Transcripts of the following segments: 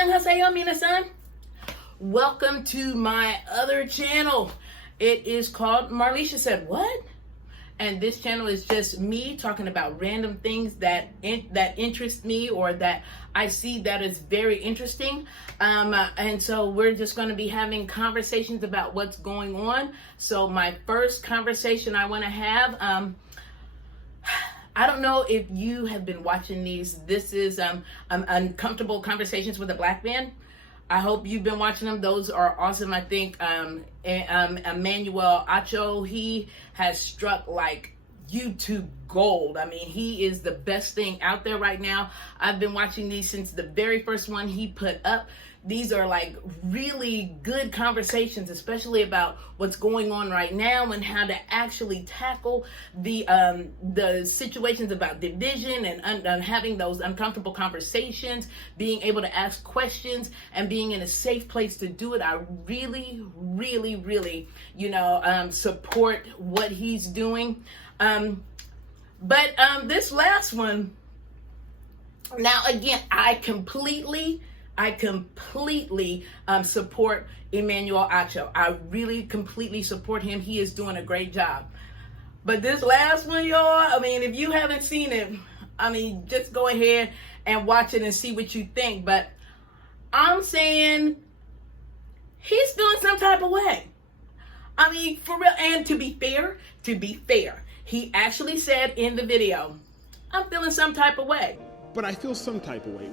Annyeonghaseyo, minasan. Welcome to my other channel. It is called Marlisha Said What? And this channel is just me talking about random things that interest me or that I see that is very interesting. And so we're just going to be having conversations about what's going on. So my first conversation I want to have, I don't know if you have been watching these. This is Uncomfortable Conversations with a Black Man. I hope you've been watching them. Those are awesome. I think Emmanuel, he has struck like YouTube gold. I mean, he is the best thing out there right now. I've been watching these since the very first one he put up. These are like really good conversations, especially about what's going on right now and how to actually tackle the situations about division and having those uncomfortable conversations, being able to ask questions and being in a safe place to do it. I really, really, really, support what he's doing. But this last one, now again, I completely support Emmanuel Acho. I really completely support him. He is doing a great job. But this last one, y'all, I mean, if you haven't seen it, I mean, just go ahead and watch it and see what you think. But I'm saying he's doing some type of way. I mean, for real. And to be fair, he actually said in the video, I'm feeling some type of way. But I feel some type of way.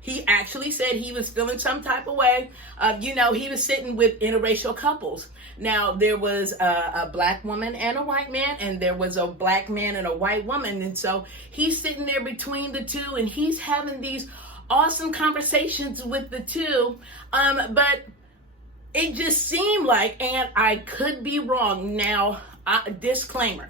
He actually said he was feeling some type of way. He was sitting with interracial couples. Now, there was a black woman and a white man, and there was a black man and a white woman. And so he's sitting there between the two, and he's having these awesome conversations with the two. But it just seemed like, and I could be wrong. Now, disclaimer.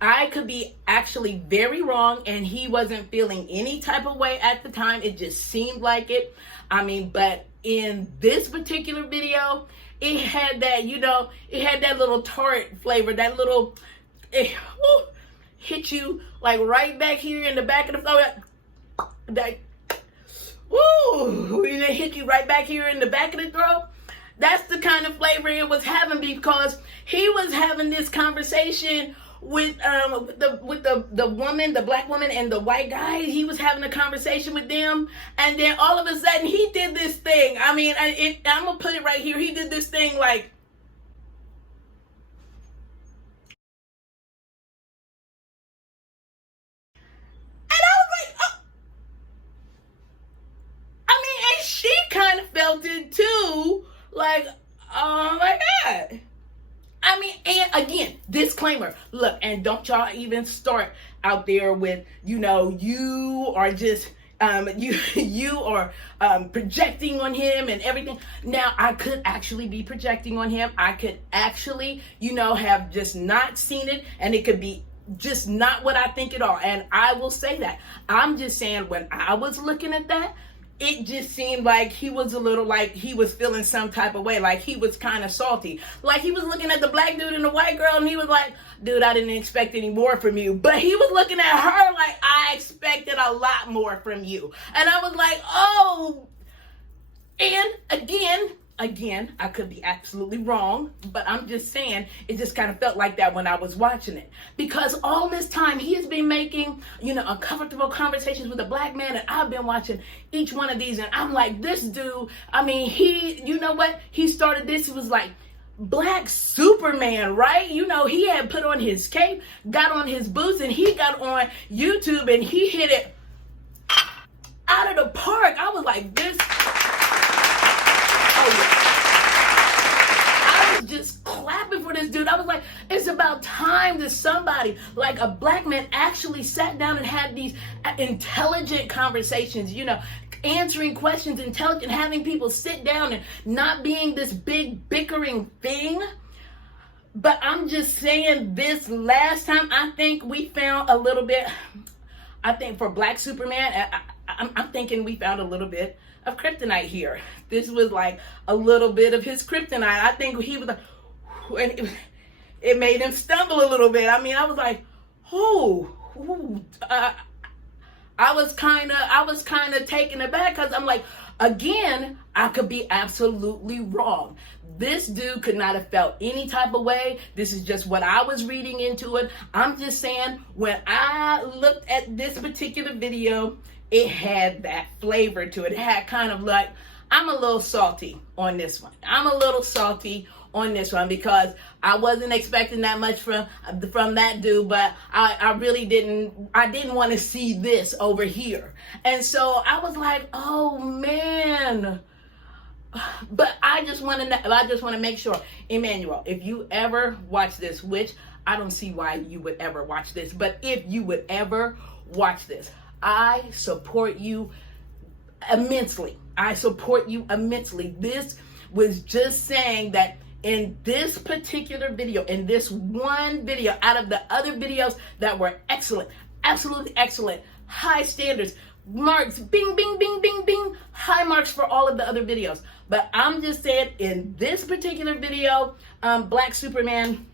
I could be actually very wrong, and he wasn't feeling any type of way at the time. It just seemed like it. I mean, but in this particular video, it had that, it had that little tart flavor, that little, hit you like right back here in the back of the throat. It hit you right back here in the back of the throat. That's the kind of flavor it was having, because he was having this conversation with the woman, the black woman, and the white guy. He was having a conversation with them, and then all of a sudden he did this thing. I mean, I'm gonna put it right here. He did this thing like, and I was like, oh. I mean, and she kind of felt it too, like, oh my God. I mean, and again, disclaimer, look, and don't y'all even start out there with, you are just, you are projecting on him and everything. Now, I could actually be projecting on him. I could actually, have just not seen it, and it could be just not what I think at all. And I will say that. I'm just saying, when I was looking at that, it just seemed like he was a little, like he was feeling some type of way, like he was kind of salty. Like he was looking at the black dude and the white girl, and he was like, dude, I didn't expect any more from you. But he was looking at her like, I expected a lot more from you. And I was like, oh. And again, I could be absolutely wrong, but I'm just saying, it just kind of felt like that when I was watching it. Because all this time, he has been making, uncomfortable conversations with a black man, and I've been watching each one of these, and I'm like, this dude, I mean, he started this, it was like, Black Superman, right? He had put on his cape, got on his boots, and he got on YouTube, and he hit it out of the park. I was like, this... I was just clapping for this dude. I was like, it's about time that somebody, like a black man, actually sat down and had these intelligent conversations, answering questions, intelligent, having people sit down and not being this big bickering thing. But I'm just saying, this last time, I think we found a little bit, I think for Black Superman, I'm thinking we found a little bit of kryptonite here. This was like a little bit of his kryptonite. I think he was like, and it made him stumble a little bit. I mean, I was like, I was kind of taken aback because I'm like, again, I could be absolutely wrong. This dude could not have felt any type of way. This is just what I was reading into it. I'm just saying, when I looked at this particular video, it had that flavor to it. It had kind of like, I'm a little salty on this one. I'm a little salty on this one because I wasn't expecting that much from that dude, but I really didn't want to see this over here. And so I was like, oh man. But I just want to make sure, Emmanuel, if you ever watch this, which I don't see why you would ever watch this, but if you would ever watch this, I support you immensely. I support you immensely. This was just saying that in this particular video, in this one video, out of the other videos that were excellent, absolutely excellent, high standards, marks, bing, bing, bing, bing, bing, high marks for all of the other videos. But I'm just saying, in this particular video, Black Superman,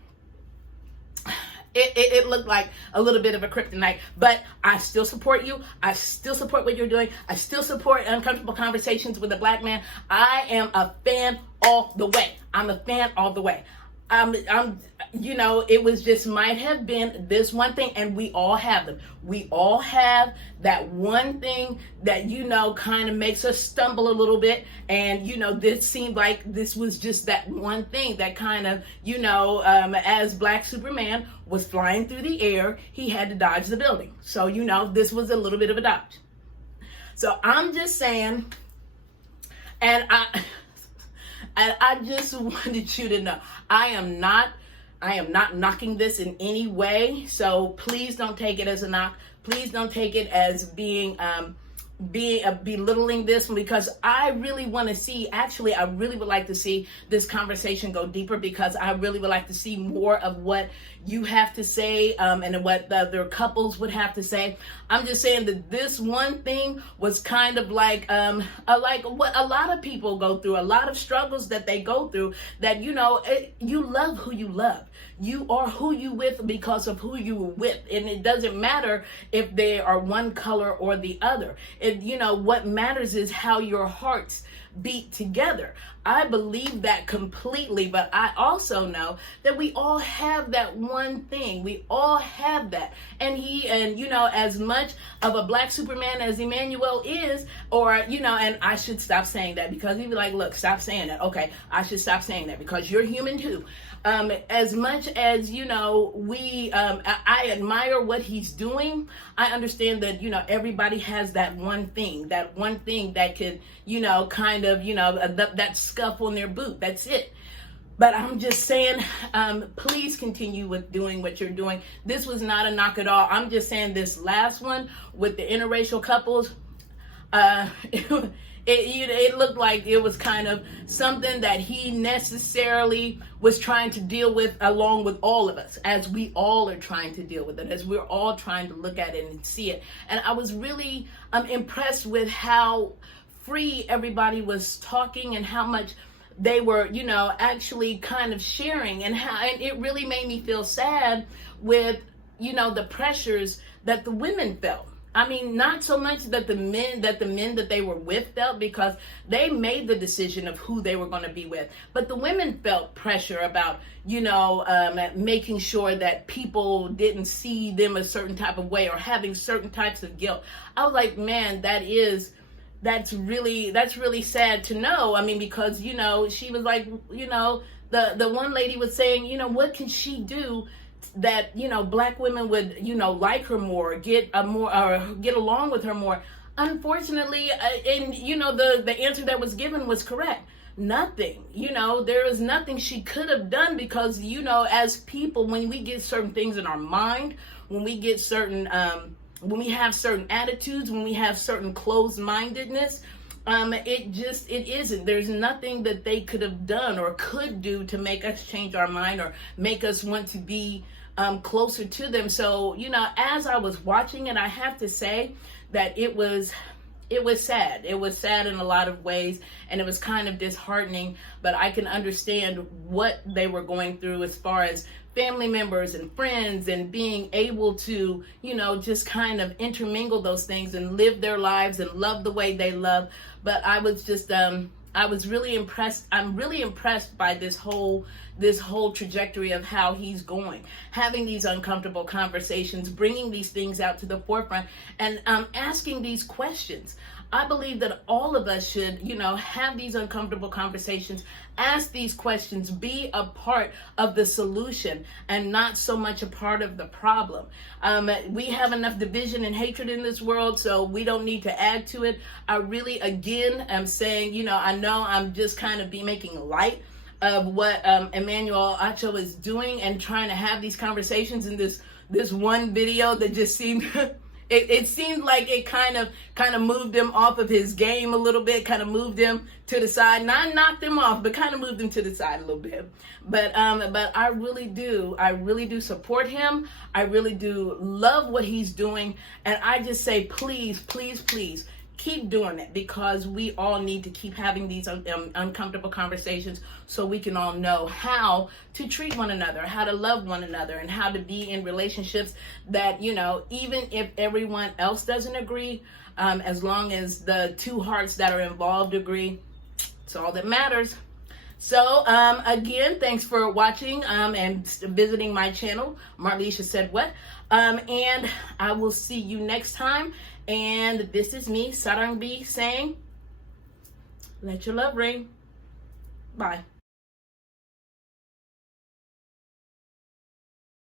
it looked like a little bit of a kryptonite, but I still support you. I still support what you're doing. I still support uncomfortable conversations with a black man. I am a fan all the way. I'm a fan all the way. It was just might have been this one thing, and we all have them. We all have that one thing that, kind of makes us stumble a little bit. And, this seemed like this was just that one thing that kind of, as Black Superman was flying through the air, he had to dodge the building. So, this was a little bit of a dodge. So I'm just saying, and I just wanted you to know, I am not knocking this in any way. So please don't take it as a knock. Please don't take it as being belittling this, because I really want to see, actually, I really would like to see this conversation go deeper, because I really would like to see more of what you have to say, and what the other couples would have to say. I'm just saying that this one thing was kind of like what a lot of people go through, a lot of struggles that they go through, that, you love who you love. You are who you with because of who you were with. And it doesn't matter if they are one color or the other. What matters is how your hearts beat together. I believe that completely, but I also know that we all have that one thing. We all have that. And as much of a Black Superman as Emmanuel is, and I should stop saying that, because he'd be like, look, stop saying that. Okay, I should stop saying that because you're human too. As much as, I admire what he's doing, I understand that, everybody has that one thing that could, that scuff on their boot. That's it. But I'm just saying, please continue with doing what you're doing. This was not a knock at all. I'm just saying, this last one with the interracial couples, it looked like it was kind of something that he necessarily was trying to deal with along with all of us, as we all are trying to deal with it, as we're all trying to look at it and see it. And I was really impressed with how free everybody was talking, and how much they were, actually kind of sharing, and it really made me feel sad with, the pressures that the women felt. I mean, not so much that the men that they were with felt, because they made the decision of who they were going to be with. But the women felt pressure about, making sure that people didn't see them a certain type of way, or having certain types of guilt. I was like, man, that's really sad to know. I mean, because, she was like, the one lady was saying, what can she do that, Black women would, like her more, get along with her more. Unfortunately, and the answer that was given was correct. Nothing. There is nothing she could have done, because, as people, when we get certain things in our mind, when we get certain, when we have certain attitudes, when we have certain closed-mindedness, it isn't. There's nothing that they could have done or could do to make us change our mind, or make us want to be closer to them. So, as I was watching it, I have to say that it was sad. It was sad in a lot of ways, and it was kind of disheartening, but I can understand what they were going through as far as family members and friends, and being able to, just kind of intermingle those things and live their lives and love the way they love. But I was just, I was really impressed. I'm really impressed by this whole trajectory of how he's going, having these uncomfortable conversations, bringing these things out to the forefront, and asking these questions. I believe that all of us should, have these uncomfortable conversations, ask these questions, be a part of the solution and not so much a part of the problem. We have enough division and hatred in this world, so we don't need to add to it. I really, again, am saying, I know I'm just kind of making light of what Emmanuel Acho is doing and trying to have these conversations in this one video that just seemed it seemed like it kind of moved him off of his game a little bit, kind of moved him to the side, not knocked him off, but kind of moved him to the side a little bit. But I really do support him. I really do love what he's doing, and I just say, please, please, please, keep doing it, because we all need to keep having these uncomfortable conversations so we can all know how to treat one another, how to love one another, and how to be in relationships that, even if everyone else doesn't agree, as long as the two hearts that are involved agree, it's all that matters. So, again, thanks for watching and visiting my channel. Marlisha Said What? And I will see you next time. And this is me, Sarang B, saying, let your love ring. Bye.